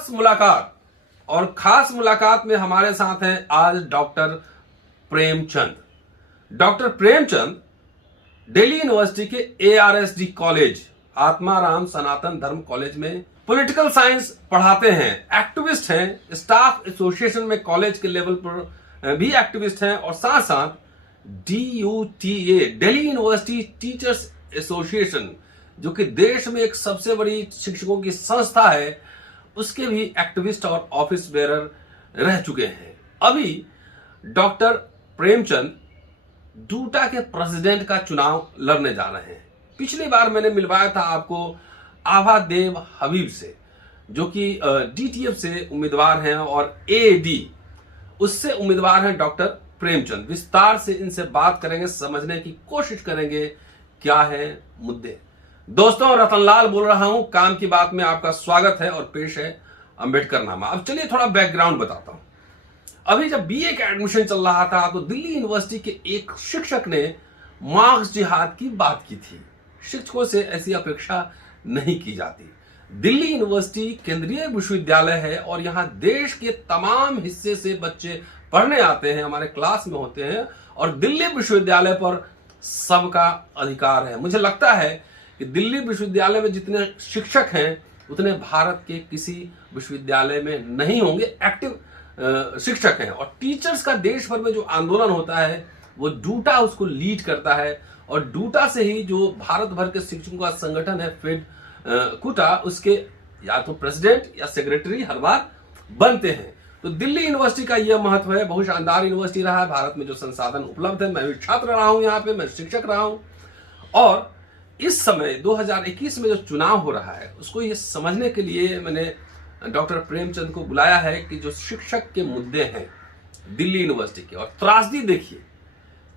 खास मुलाकात। और खास मुलाकात में हमारे साथ हैं आज doctor Premchand. Doctor Premchand Delhi university के ARSD कॉलेज, आत्माराम सनातन धर्म कॉलेज में पॉलिटिकल साइंस पढ़ाते हैं, एक्टिविस्ट हैं, स्टाफ एसोसिएशन में कॉलेज के लेवल पर भी एक्टिविस्ट हैं और साथ साथ DUTA Delhi university teachers association, जो कि देश में एक सबसे बड़ी शिक्षकों की संस्था है, उसके भी एक्टिविस्ट और ऑफिस बेरर रह चुके हैं। अभी डॉक्टर प्रेमचंद डूटा के प्रेसिडेंट का चुनाव लड़ने जा रहे हैं। पिछली बार मैंने मिलवाया था आपको आभादेव हबीब से, जो कि DTF से उम्मीदवार हैं, और AD उससे उम्मीदवार हैं डॉक्टर प्रेमचंद। विस्तार से इनसे बात करेंगे, समझने की कोशिश करेंगे क्या है मुद्दे। दोस्तों, रतनलाल बोल रहा हूं, काम की बात में आपका स्वागत है और पेश है अंबेडकर नामा। अब चलिए थोड़ा बैकग्राउंड बताता हूं। अभी जब BA का एडमिशन चल रहा था तो दिल्ली यूनिवर्सिटी के एक शिक्षक ने मार्क्स जिहाद की बात की थी। शिक्षकों से ऐसी अपेक्षा नहीं की जाती। दिल्ली यूनिवर्सिटी केंद्रीय विश्वविद्यालय है और यहां देश के तमाम हिस्से से बच्चे पढ़ने आते हैं, हमारे क्लास में होते हैं, और दिल्ली विश्वविद्यालय पर सबका अधिकार है। मुझे लगता है कि दिल्ली विश्वविद्यालय में जितने शिक्षक हैं उतने भारत के किसी विश्वविद्यालय में नहीं होंगे। एक्टिव शिक्षक हैं, और टीचर्स का देश भर में जो आंदोलन होता है वो डूटा उसको लीड करता है, और डूटा से ही जो भारत भर के शिक्षकों का संगठन है फेड कुटा, उसके या तो प्रेसिडेंट या सेक्रेटरी हर बार बनते हैं। तो दिल्ली यूनिवर्सिटी का यह महत्व है। बहुत शानदार यूनिवर्सिटी रहा है, भारत में जो संसाधन उपलब्ध है। मैं भी छात्र रहा हूं यहाँ पे, मैं शिक्षक रहा हूं, और इस समय 2021 में जो चुनाव हो रहा है उसको ये समझने के लिए मैंने डॉक्टर प्रेमचंद को बुलाया है कि जो शिक्षक के मुद्दे हैं दिल्ली यूनिवर्सिटी के, और त्रासदी देखिए,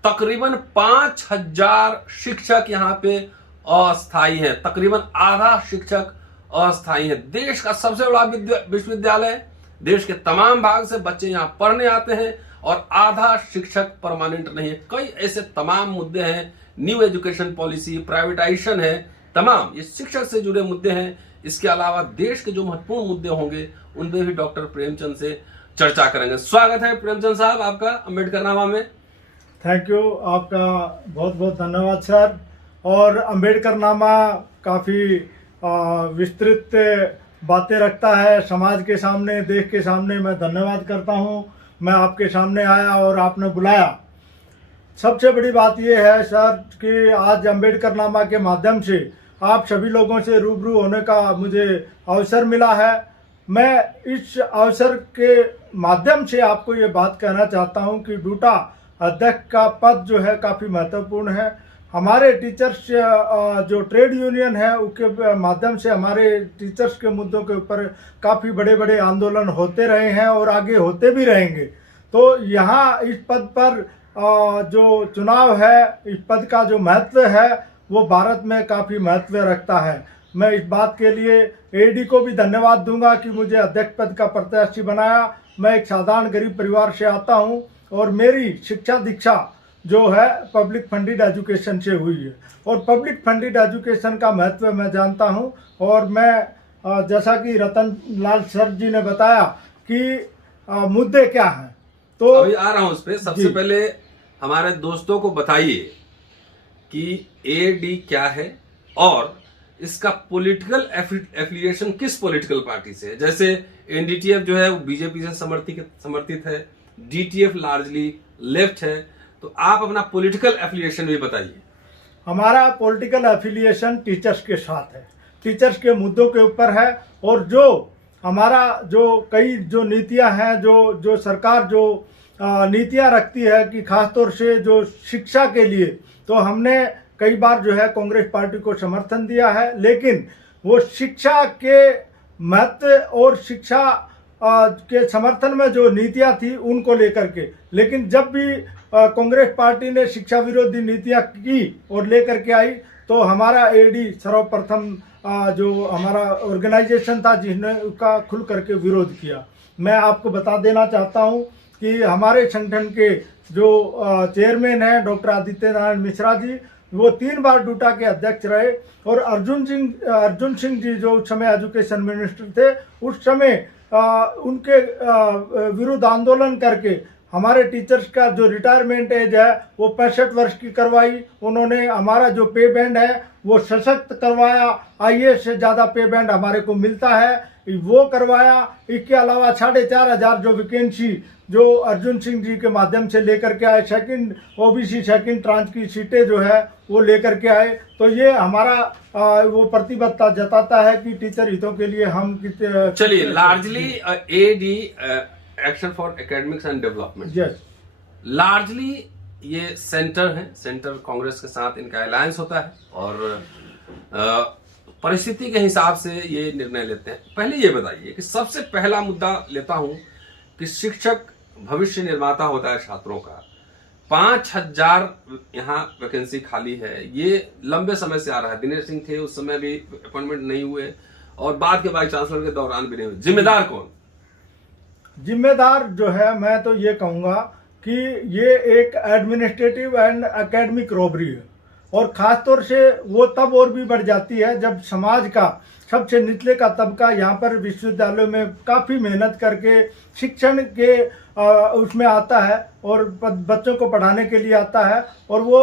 तकरीबन 5000 शिक्षक यहाँ पे अस्थायी हैं, तकरीबन आधा शिक्षक अस्थायी हैं। देश का सबसे बड़ा विश्वविद्यालय, देश के तमाम भाग से बच्चे यहाँ पढ़ने आते हैं, और आधा शिक्षक परमानेंट नहीं है। कई ऐसे तमाम मुद्दे हैं, न्यू एजुकेशन पॉलिसी, प्राइवेटाइजेशन है, तमाम ये शिक्षक से जुड़े मुद्दे हैं। इसके अलावा देश के जो महत्वपूर्ण मुद्दे होंगे उन पे भी डॉक्टर प्रेमचंद से चर्चा करेंगे। स्वागत है प्रेमचंद साहब आपका अंबेडकर नामा में। थैंक यू, आपका बहुत बहुत धन्यवाद सर। और अंबेडकर नामा काफ़ी विस्तृत बातें रखता है समाज के सामने, देश के सामने। मैं धन्यवाद करता हूं, मैं आपके सामने आया और आपने बुलाया। सबसे बड़ी बात यह है सर कि आज अंबेडकर नामा के माध्यम से आप सभी लोगों से रूबरू होने का मुझे अवसर मिला है। मैं इस अवसर के माध्यम से आपको ये बात कहना चाहता हूं कि डूटा अध्यक्ष का पद जो है काफ़ी महत्वपूर्ण है। हमारे टीचर्स जो ट्रेड यूनियन है उसके माध्यम से हमारे टीचर्स के मुद्दों के ऊपर काफ़ी बड़े बड़े आंदोलन होते रहे हैं और आगे होते भी रहेंगे। तो यहाँ इस पद पर जो चुनाव है, इस पद का जो महत्व है वो भारत में काफ़ी महत्व रखता है। मैं इस बात के लिए AD को भी धन्यवाद दूंगा कि मुझे अध्यक्ष पद का प्रत्याशी बनाया। मैं एक साधारण गरीब परिवार से आता हूं और मेरी शिक्षा दीक्षा जो है पब्लिक फंडेड एजुकेशन से हुई है, और पब्लिक फंडेड एजुकेशन का महत्व मैं जानता हूं। और मैं जैसा कि रतनलाल सर जी ने बताया कि मुद्दे क्या हैं, तो अभी आ रहा हूं उस पर। सबसे पहले हमारे दोस्तों को बताइए कि AD क्या है और इसका पॉलिटिकल एफिलिएशन किस पॉलिटिकल पार्टी से है। जैसे NDTF जो है वो बीजेपी से समर्थित है, DTF लार्जली लेफ्ट है, तो आप अपना पॉलिटिकल एफिलिएशन भी बताइए। हमारा पॉलिटिकल एफिलिएशन टीचर्स के साथ है, टीचर्स के मुद्दों के ऊपर है। और जो हमारा जो कई जो नीतियां हैं, जो सरकार जो नीतियां रखती है कि खासतौर से जो शिक्षा के लिए, तो हमने कई बार जो है कांग्रेस पार्टी को समर्थन दिया है, लेकिन वो शिक्षा के महत्व और शिक्षा के समर्थन में जो नीतियां थी उनको लेकर के। लेकिन जब भी कांग्रेस पार्टी ने शिक्षा विरोधी नीतियां की और लेकर के आई, तो हमारा AD सर्वप्रथम जो हमारा ऑर्गेनाइजेशन था जिसने उसका खुल करके विरोध किया। मैं आपको बता देना चाहता हूं कि हमारे संगठन के जो चेयरमैन हैं डॉक्टर आदित्य नारायण मिश्रा जी, वो 3 बार डूटा के अध्यक्ष रहे। और अर्जुन सिंह जी जो उस समय एजुकेशन मिनिस्टर थे, उस समय उनके विरुद्ध आंदोलन करके हमारे टीचर्स का जो रिटायरमेंट एज है वो 65 वर्ष की करवाई उन्होंने। हमारा जो पे बैंड है वो सशक्त करवाया, आईएएस से ज़्यादा पे बैंड हमारे को मिलता है वो करवाया। इसके अलावा 4,500 जो वैकेंसी जो अर्जुन सिंह जी के माध्यम से लेकर के आए, सेकंड ओबीसी सेकंड ट्रांच की सीटें जो है वो लेकर के आए। तो ये हमारा वो प्रतिबद्धता जताता है कि टीचर हितों के लिए हम चलिए लार्जली एडी action for academics and development, yes, largely ये सेंटर है, सेंटर कांग्रेस के साथ इनका अलायंस होता है और परिस्थिति के हिसाब से ये निर्णय लेते हैं। पहले ये बताइए कि सबसे पहला मुद्दा लेता हूं कि शिक्षक भविष्य निर्माता होता है छात्रों का। 5,000 यहाँ वैकेंसी खाली है, ये लंबे समय से आ रहा है। दिनेश सिंह थे उस समय भी अपॉइंटमेंट नहीं हुए और बाद के वाइस चांसलर के दौरान भी नहीं हुए। जिम्मेदार कौन? जिम्मेदार जो है मैं तो ये कहूँगा कि ये एक एडमिनिस्ट्रेटिव एंड एकेडमिक रॉबरी है और ख़ास तौर से वो तब और भी बढ़ जाती है जब समाज का सबसे निचले का तबका यहाँ पर विश्वविद्यालयों में काफ़ी मेहनत करके शिक्षण के उसमें आता है और बच्चों को पढ़ाने के लिए आता है और वो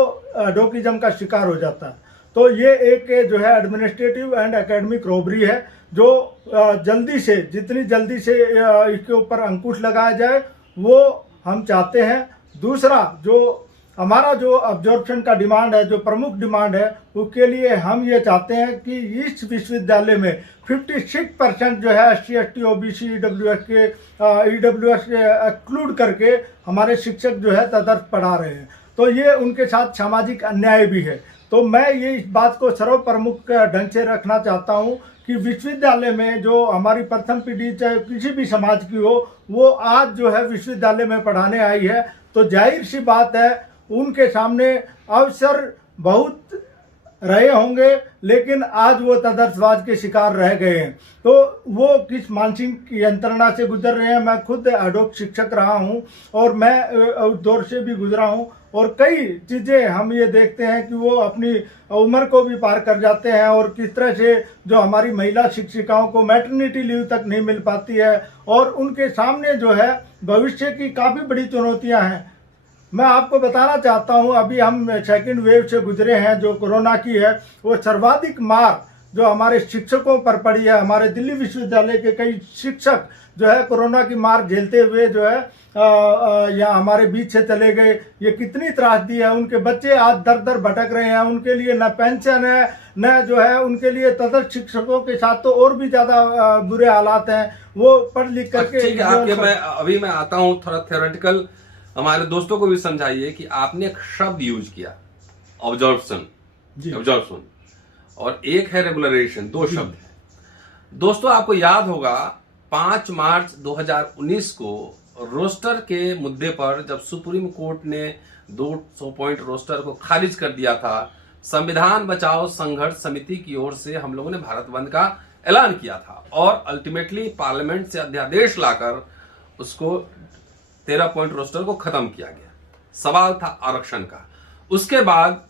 डोकिज्म का शिकार हो जाता है। तो ये एक जो है एडमिनिस्ट्रेटिव एंड एकेडमिक रॉबरी है जो जल्दी से, जितनी जल्दी से इसके ऊपर अंकुश लगाया जाए वो हम चाहते हैं। दूसरा जो हमारा जो अब्जॉर्प्शन का डिमांड है, जो प्रमुख डिमांड है, उसके लिए हम ये चाहते हैं कि इस विश्वविद्यालय में 56% जो है SC ST OBC EWS के एक्सक्लूड करके हमारे शिक्षक जो है तदर्थ पढ़ा रहे हैं। तो ये उनके साथ सामाजिक अन्याय भी है। तो मैं ये इस बात को सर्वप्रमुख ढंग से रखना चाहता हूँ कि विश्वविद्यालय में जो हमारी प्रथम पीढ़ी चाहे किसी भी समाज की हो, वो आज जो है विश्वविद्यालय में पढ़ाने आई है। तो जाहिर सी बात है उनके सामने अवसर बहुत रहे होंगे, लेकिन आज वो तदर्थवाद के शिकार रह गए हैं। तो वो किस मानसिक यंत्रणा से गुजर रहे हैं। मैं खुद एडोक शिक्षक रहा हूं और मैं उस दौर से भी गुजरा हूं और कई चीज़ें हम ये देखते हैं कि वो अपनी उम्र को भी पार कर जाते हैं और किस तरह से जो हमारी महिला शिक्षिकाओं को मैटरनिटी लीव तक नहीं मिल पाती है और उनके सामने जो है भविष्य की काफ़ी बड़ी चुनौतियाँ हैं। मैं आपको बताना चाहता हूं, अभी हम सेकंड वेव से गुजरे हैं जो कोरोना की है, वो सर्वाधिक मार जो हमारे शिक्षकों पर पड़ी है। हमारे दिल्ली विश्वविद्यालय के कई शिक्षक जो है कोरोना की मार झेलते हुए जो है या हमारे बीच से चले गए। ये कितनी त्रासदी है। उनके बच्चे आज दर दर भटक रहे हैं, उनके लिए न पेंशन है न जो है उनके लिए तदर्थ शिक्षकों के साथ तो और भी ज़्यादा बुरे हालात हैं। वो पढ़ लिख करके मैं आता हूँ थोड़ा थ्योरेटिकल, हमारे दोस्तों को भी समझाइए कि आपने एक शब्द यूज किया ऑब्जर्वेशन और एक है रेगुलराइजेशन, दो शब्द है। दोस्तों आपको याद होगा 5 मार्च 2019 को रोस्टर के मुद्दे पर जब सुप्रीम कोर्ट ने 200 पॉइंट रोस्टर को खारिज कर दिया था, संविधान बचाओ संघर्ष समिति की ओर से हम लोगों ने भारत बंद का ऐलान किया था और अल्टीमेटली पार्लियामेंट से अध्यादेश लाकर उसको 13 पॉइंट रोस्टर को खत्म किया गया। सवाल था आरक्षण का। उसके बाद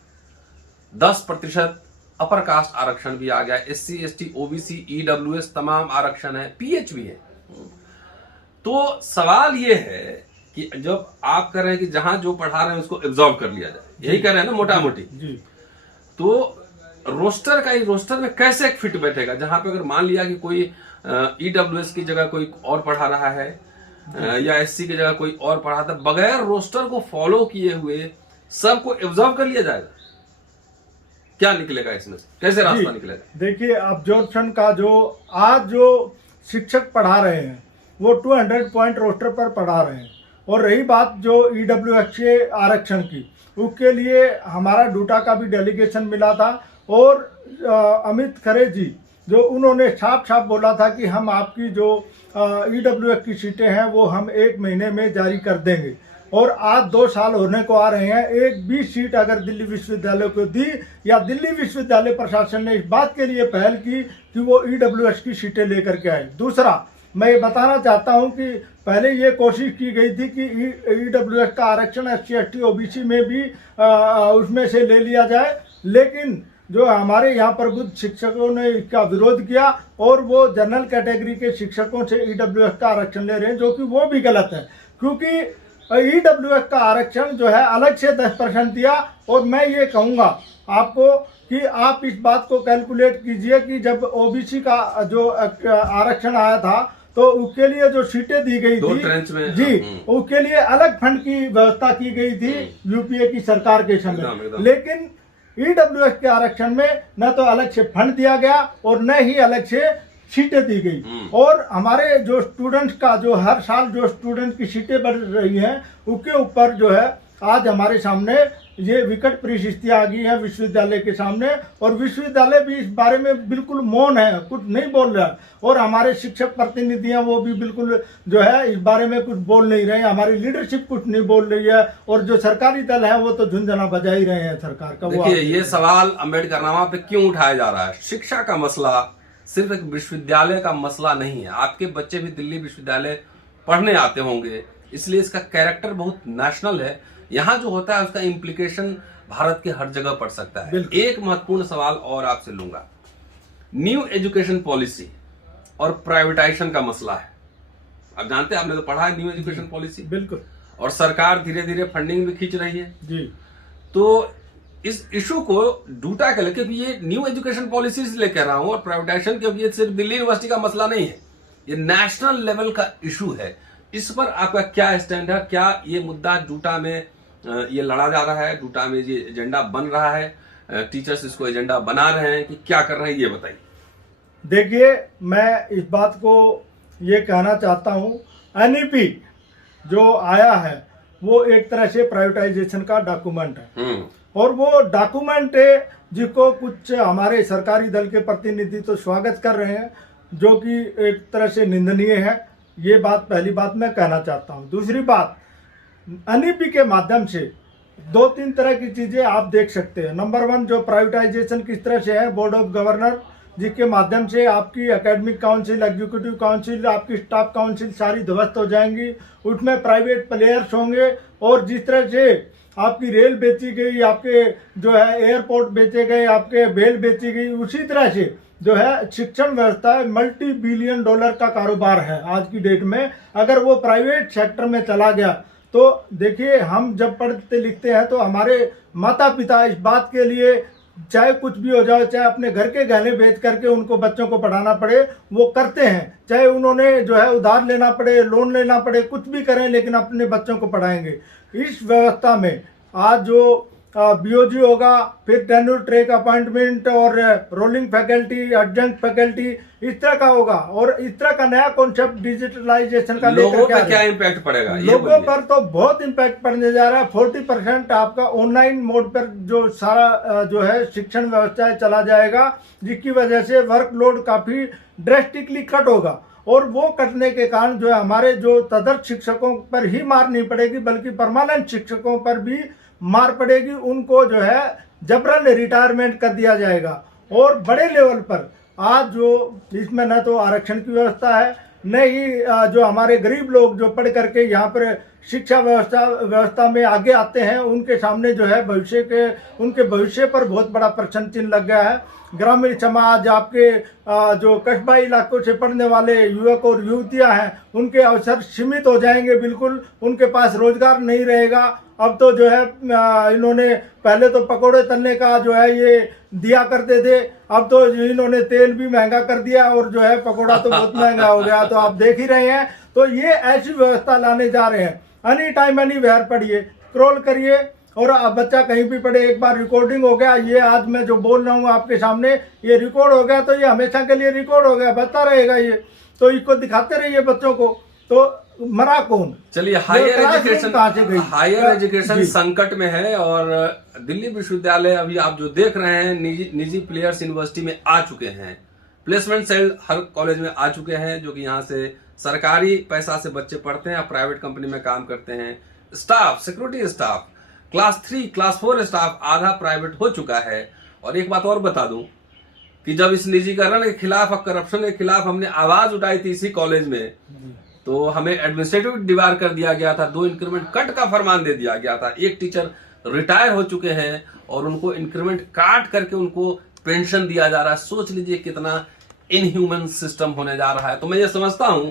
10% अपर कास्ट आरक्षण भी आ गया, SC ST OBC EWS तमाम आरक्षण है, PH भी है। तो सवाल ये है कि जब आप कह रहे हैं कि जहां जो पढ़ा रहे हैं उसको एब्जॉर्ब कर लिया जाए, यही कह रहे हैं ना मोटा मोटी, तो रोस्टर में कैसे एक फिट बैठेगा? जहां पे अगर मान लिया कि कोई EWS की जगह कोई और पढ़ा रहा है या SC की जगह कोई और पढ़ा था, बगैर रोस्टर को फॉलो किए हुए सबको एब्जॉर्ब कर लिया जाएगा, क्या निकलेगा इसमें? कैसे रास्ता निकलेगा? देखिए अब्जॉर्प्शन का जो आज जो शिक्षक पढ़ा रहे हैं वो 200 पॉइंट रोस्टर पर पढ़ा रहे हैं। और रही बात जो EWS के आरक्षण की, उसके लिए हमारा डूटा का भी डेलीगेशन मिला था और अमित खरे जी जो उन्होंने साफ साफ बोला था कि हम आपकी जो EWS की सीटें हैं वो हम 1 महीने में जारी कर देंगे। और आज 2 साल होने को आ रहे हैं, एक भी सीट अगर दिल्ली विश्वविद्यालय को दी या दिल्ली विश्वविद्यालय प्रशासन ने इस बात के लिए पहल की कि वो EWS की सीटें लेकर के आए। दूसरा मैं ये बताना चाहता हूं कि पहले ये कोशिश की गई थी कि EWS का आरक्षण SC ST OBC में भी उसमें से ले लिया जाए लेकिन जो हमारे यहाँ पर कुछ शिक्षकों ने इसका विरोध किया और वो जनरल कैटेगरी के शिक्षकों से ईडब्ल्यूएस का आरक्षण ले रहे हैं, जो कि वो भी गलत है, क्योंकि ईडब्ल्यूएस का आरक्षण जो है अलग से 10% दिया। और मैं ये कहूँगा आपको कि आप इस बात को कैलकुलेट कीजिए कि जब ओबीसी का जो आरक्षण आया था तो उसके लिए जो सीटें दी गई दो थी ट्रेंच में, जी, उसके लिए अलग फंड की व्यवस्था की गई थी यूपीए की सरकार के एकदम, समय। एकदम। लेकिन ईडब्ल्यूएस के आरक्षण में न तो अलग से फंड दिया गया और न ही अलग से सीटें दी गई। और हमारे जो स्टूडेंट्स का जो हर साल जो स्टूडेंट की सीटें बढ़ रही हैं उसके ऊपर जो है आज हमारे सामने ये विकट परिस्थितियां आ गई हैं विश्वविद्यालय के सामने, और विश्वविद्यालय भी इस बारे में बिल्कुल मौन है, कुछ नहीं बोल रहा। और हमारे शिक्षक प्रतिनिधि हैं वो भी बिल्कुल जो है इस बारे में कुछ बोल नहीं रहे हैं, हमारी लीडरशिप कुछ नहीं बोल रही है, और जो सरकारी दल है वो तो झुंझुना बजा ही रहे हैं सरकार का। देखिए, ये सवाल अम्बेडकरनामा पे क्यों उठाया जा रहा है? शिक्षा का मसला सिर्फ एक विश्वविद्यालय का मसला नहीं है। आपके बच्चे भी दिल्ली विश्वविद्यालय पढ़ने आते होंगे, इसलिए इसका कैरेक्टर बहुत नेशनल है। यहाँ जो होता है उसका इम्प्लीकेशन भारत के हर जगह पड़ सकता है। एक महत्वपूर्ण सवाल और आपसे लूंगा, न्यू एजुकेशन पॉलिसी और प्राइवेटाइजेशन का मसला है। आप जानते हैं, आपने तो पढ़ा है न्यू एजुकेशन पॉलिसी, बिल्कुल, और सरकार धीरे धीरे फंडिंग भी खींच रही है जी। तो इस इशू को डूटा के लेके, ये न्यू एजुकेशन पॉलिसी लेकर रहा हूं और प्राइवेटाइजेशन, क्योंकि ये सिर्फ दिल्ली यूनिवर्सिटी का मसला नहीं है, ये नेशनल लेवल का इशू है। इस पर आपका क्या स्टैंड है? क्या ये मुद्दा डूटा में ये लड़ा जा रहा है, डूटा में ये एजेंडा बन रहा है, टीचर्स इसको एजेंडा बना रहे हैं कि क्या कर रहे हैं, ये बताइए। देखिए, मैं इस बात को ये कहना चाहता हूँ, एनईपी जो आया है वो एक तरह से प्राइवेटाइजेशन का डॉक्यूमेंट है, और वो डॉक्यूमेंट जिसको कुछ हमारे सरकारी दल के प्रतिनिधि तो स्वागत कर रहे हैं, जो कि एक तरह से निंदनीय है। ये बात पहली बात मैं कहना चाहता हूँ। दूसरी बात, एनईपी के माध्यम से 2-3 तरह की चीज़ें आप देख सकते हैं। नंबर 1, जो प्राइवेटाइजेशन किस तरह से है, बोर्ड ऑफ गवर्नर जिसके माध्यम से आपकी एकेडमिक काउंसिल, एग्जीक्यूटिव काउंसिल, आपकी स्टाफ काउंसिल सारी ध्वस्त हो जाएंगी, उसमें प्राइवेट प्लेयर्स होंगे। और जिस तरह से आपकी रेल बेची गई, आपके जो है एयरपोर्ट बेचे गए, आपके बेल बेची गई, उसी तरह से जो है शिक्षण व्यवस्था मल्टी बिलियन डॉलर का कारोबार है आज की डेट में। अगर वो प्राइवेट सेक्टर में चला गया तो देखिए, हम जब पढ़ते लिखते हैं तो हमारे माता पिता इस बात के लिए चाहे कुछ भी हो जाए, चाहे अपने घर के गहने बेच करके उनको बच्चों को पढ़ाना पड़े, वो करते हैं। चाहे उन्होंने जो है उधार लेना पड़े, लोन लेना पड़े, कुछ भी करें, लेकिन अपने बच्चों को पढ़ाएंगे। इस व्यवस्था में आज जो बीओजी होगा, फिर टेन्योर ट्रैक अपॉइंटमेंट और रोलिंग फैकल्टी, एडजंक्ट फैकल्टी, इस तरह का होगा। और इस तरह का नया कॉन्सेप्ट डिजिटलाइजेशन का लोगों पर क्या इम्पैक्ट पड़ेगा? लोगों पर तो बहुत इम्पैक्ट पड़ने जा रहा है। 40% आपका ऑनलाइन मोड पर जो सारा जो है शिक्षण व्यवस्था चला जाएगा, जिसकी वजह से वर्कलोड काफी ड्रेस्टिकली कट होगा। और वो कटने के कारण जो है हमारे जो तदर्थ शिक्षकों पर ही मार नहीं पड़ेगी, बल्कि परमानेंट शिक्षकों पर भी मार पड़ेगी। उनको जो है जबरन रिटायरमेंट कर दिया जाएगा। और बड़े लेवल पर आज जो इसमें न तो आरक्षण की व्यवस्था है, न ही जो हमारे गरीब लोग जो पढ़ करके यहाँ पर शिक्षा व्यवस्था में आगे आते हैं, उनके सामने जो है उनके भविष्य पर बहुत बड़ा प्रश्न चिन्ह लग गया है। ग्रामीण समाज, आपके जो कस्बा इलाकों से पढ़ने वाले युवक और युवतियां हैं, उनके अवसर सीमित हो जाएंगे, बिल्कुल उनके पास रोजगार नहीं रहेगा। अब तो जो है इन्होंने पहले तो पकौड़े तलने का जो है ये दिया करते थे, अब तो इन्होंने तेल भी महंगा कर दिया और जो है पकौड़ा तो बहुत महंगा हो गया। तो आप देख ही रहे हैं। तो ये ऐसी व्यवस्था लाने जा रहे हैं। एनी टाइम एनी वेयर पढ़िए, स्क्रॉल करिए और आप बच्चा कहीं भी पढ़े। एक बार रिकॉर्डिंग हो गया, ये आज मैं जो बोल रहा हूँ आपके सामने, ये रिकॉर्ड हो गया तो ये हमेशा के लिए रिकॉर्ड हो गया, बता रहेगा ये। तो इसको दिखाते रहिए बच्चों को, तो मरा कौन? चलिए, हायर एजुकेशन संकट में है और दिल्ली विश्वविद्यालय अभी आप जो देख रहे हैं, निजी प्लेयर्स यूनिवर्सिटी में आ चुके हैं, प्लेसमेंट सेल हर कॉलेज में आ चुके हैं, जो कि यहाँ से सरकारी पैसा से बच्चे पढ़ते हैं, प्राइवेट कंपनी में काम करते हैं। Staff, security staff, class 3, class 4 staff आधा प्राइवेट हो चुका है। और एक बात और बता दूं कि जब इस निजीकरण के खिलाफ और करप्शन के खिलाफ हमने आवाज उठाई थी इसी कॉलेज में, तो हमें एडमिनिस्ट्रेटिव डिबार कर दिया गया था, 2 इंक्रीमेंट कट का फरमान दे दिया गया था। एक टीचर रिटायर हो चुके हैं और उनको इंक्रीमेंट काट करके उनको पेंशन दिया जा रहा है। सोच लीजिए कितना इनह्यूमन सिस्टम होने जा रहा है। तो मैं ये समझता हूं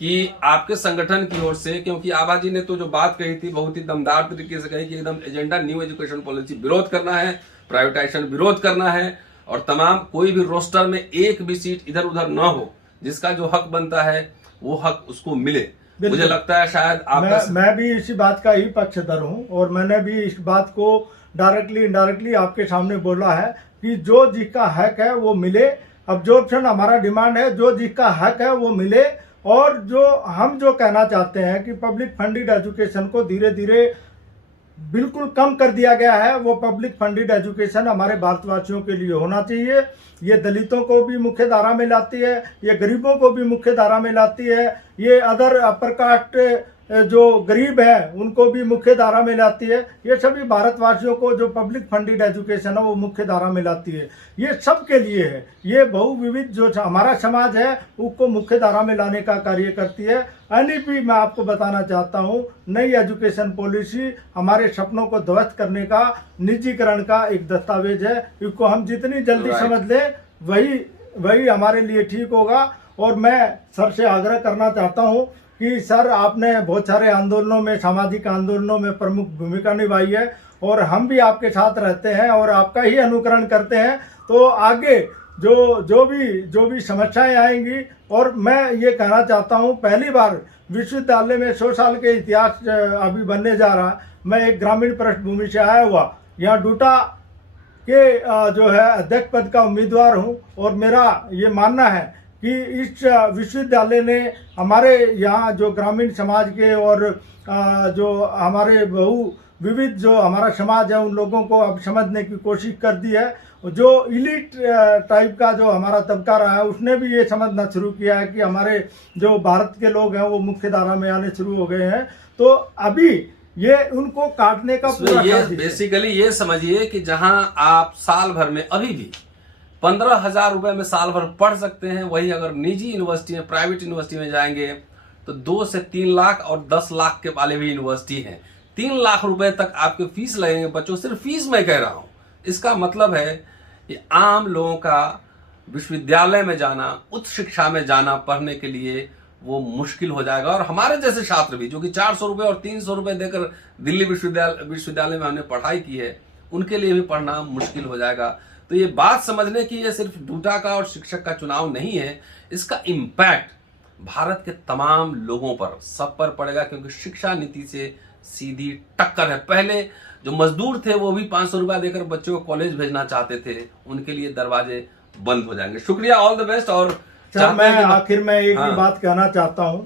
कि आपके संगठन की ओर से, क्योंकि आभा जी ने तो जो बात कही थी बहुत ही दमदार तरीके से कही कि एकदम एजेंडा न्यू एजुकेशन पॉलिसी विरोध करना है, प्राइवेटाइजेशन विरोध करना है और तमाम कोई भी रोस्टर में एक भी सीट इधर उधर ना हो, जिसका जो हक बनता है वो हक उसको मिले। मुझे लगता है शायद मैं भी इसी बात का ही पक्षधर हूं और मैंने भी इस बात को डायरेक्टली इनडायरेक्टली आपके सामने बोला है कि जो जिसका हक है वो मिले। अब्जॉर्प्शन हमारा डिमांड है, जो जिसका हक है वो मिले। और जो हम जो कहना चाहते हैं कि पब्लिक फंडेड एजुकेशन को धीरे धीरे बिल्कुल कम कर दिया गया है। वो पब्लिक फंडेड एजुकेशन हमारे भारतवासियों के लिए होना चाहिए। ये दलितों को भी मुख्य धारा में लाती है, ये गरीबों को भी मुख्य धारा में लाती है, ये अदर अपर कास्ट जो गरीब है उनको भी मुख्य धारा में लाती है। ये सभी भारतवासियों को जो पब्लिक फंडेड एजुकेशन है वो मुख्य धारा में लाती है। ये सब के लिए है। ये बहुविविध जो हमारा समाज है उसको मुख्य धारा में लाने का कार्य करती है। एनईपी मैं आपको बताना चाहता हूँ, नई एजुकेशन पॉलिसी हमारे सपनों को ध्वस्त करने का, निजीकरण का एक दस्तावेज है। इसको हम जितनी जल्दी समझ लें वही हमारे लिए ठीक होगा। और मैं सर से आग्रह करना चाहता हूँ कि सर आपने बहुत सारे आंदोलनों में, सामाजिक आंदोलनों में प्रमुख भूमिका निभाई है और हम भी आपके साथ रहते हैं और आपका ही अनुकरण करते हैं। तो आगे जो भी समस्याएं आएंगी, और मैं ये कहना चाहता हूँ पहली बार विश्वविद्यालय में 100 साल के इतिहास अभी बनने जा रहा। मैं एक ग्रामीण पृष्ठभूमि से आया हुआ यहाँ डूटा के जो है अध्यक्ष पद का उम्मीदवार हूँ और मेरा ये मानना है कि इस विश्वविद्यालय ने हमारे यहाँ जो ग्रामीण समाज के और जो हमारे विविध जो हमारा समाज है उन लोगों को अब समझने की कोशिश कर दी है। जो इलीट टाइप का जो हमारा तबका रहा है उसने भी ये समझना शुरू किया है कि हमारे जो भारत के लोग हैं वो मुख्य धारा में आने शुरू हो गए हैं। तो अभी ये उनको काटने का पूरा ये बेसिकली ये समझिए कि जहां आप साल भर में अभी भी 15,000 रुपए में साल भर पढ़ सकते हैं, वही अगर निजी यूनिवर्सिटी में, प्राइवेट यूनिवर्सिटी में जाएंगे तो 2 से 3 लाख और 10 लाख के वाले भी यूनिवर्सिटी हैं। 3 लाख रुपए तक आपके फीस लगेंगे बच्चों, सिर्फ फीस मैं कह रहा हूं। इसका मतलब है कि आम लोगों का विश्वविद्यालय में जाना, उच्च शिक्षा में जाना पढ़ने के लिए वो मुश्किल हो जाएगा। और हमारे जैसे छात्र भी जो कि 400 रुपए और 300 रुपए देकर दिल्ली विश्वविद्यालय में हमने पढ़ाई की है, उनके लिए भी पढ़ना मुश्किल हो जाएगा। तो ये बात समझने की ये सिर्फ डूटा का और शिक्षक का चुनाव नहीं है, इसका इम्पैक्ट भारत के तमाम लोगों पर, सब पर पड़ेगा, क्योंकि शिक्षा नीति से सीधी टक्कर है। पहले जो मजदूर थे वो भी 500 रुपया देकर बच्चों को कॉलेज भेजना चाहते थे, उनके लिए दरवाजे बंद हो जाएंगे। शुक्रिया, ऑल द बेस्ट। और मैं आखिर में एक ही बात कहना चाहता हूं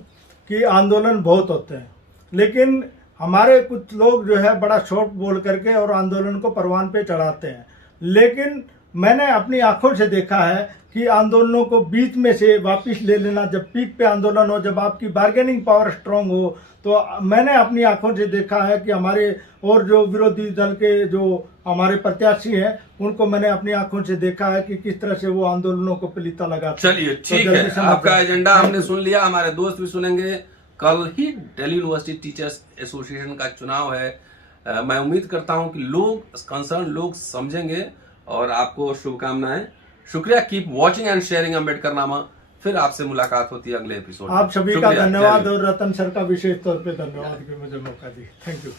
कि आंदोलन बहुत होते हैं, लेकिन हमारे कुछ लोग जो है बड़ा शॉर्ट बोल करके और आंदोलन को परवान पे चढ़ाते हैं। लेकिन मैंने अपनी आंखों से देखा है कि आंदोलनों को बीच में से वापस ले लेना, जब पीक पे आंदोलन हो, जब आपकी बार्गेनिंग पावर स्ट्रांग हो, तो मैंने अपनी आंखों से देखा है कि हमारे और जो विरोधी दल के जो हमारे प्रत्याशी हैं उनको मैंने अपनी आंखों से देखा है कि किस तरह से वो आंदोलनों को पलीता लगाते। चलिए ठीक है, आपका एजेंडा हमने सुन लिया, हमारे दोस्त भी सुनेंगे। कल ही दिल्ली यूनिवर्सिटी टीचर्स एसोसिएशन का चुनाव है। मैं उम्मीद करता हूं कि लोग, कंसर्न लोग समझेंगे और आपको शुभकामनाएं। शुक्रिया, keep watching and sharing Ambedkarnama. फिर आपसे मुलाकात होती है अगले एपिसोड में। आप सभी का धन्यवाद और रतन सर का विशेष तौर पे धन्यवाद कि मुझे मौका दिया। Thank you.